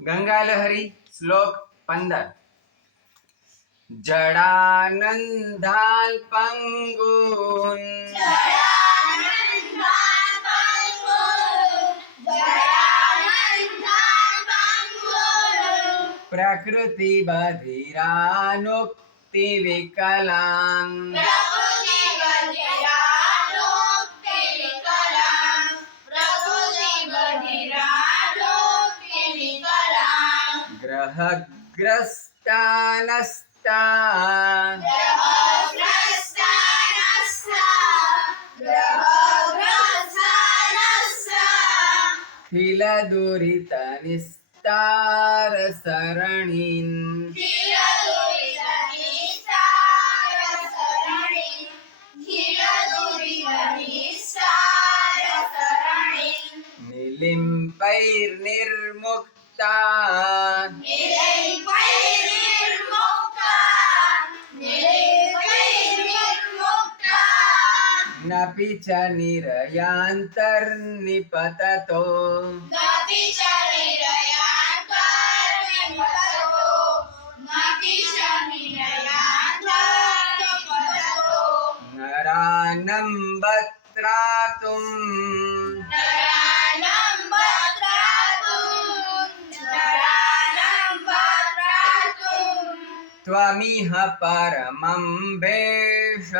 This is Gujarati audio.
ગંગાલહરી શ્લોક 15 જડાનંદાલ્પંગુન પ્રકૃતિ બધિરાનુક્તિ વિકલાંગ ગ્રહગ્રસ્તાનસ્તા ખિલ દુરિત નિસ્તાર સરણીન નિલિમ્પૈર્નિર્મુક્તા નપિ ચ નિરયાંતર્નિપતતો નરાનમ્બત્રાતું ત્વમિહ પરમં ભેષજમસી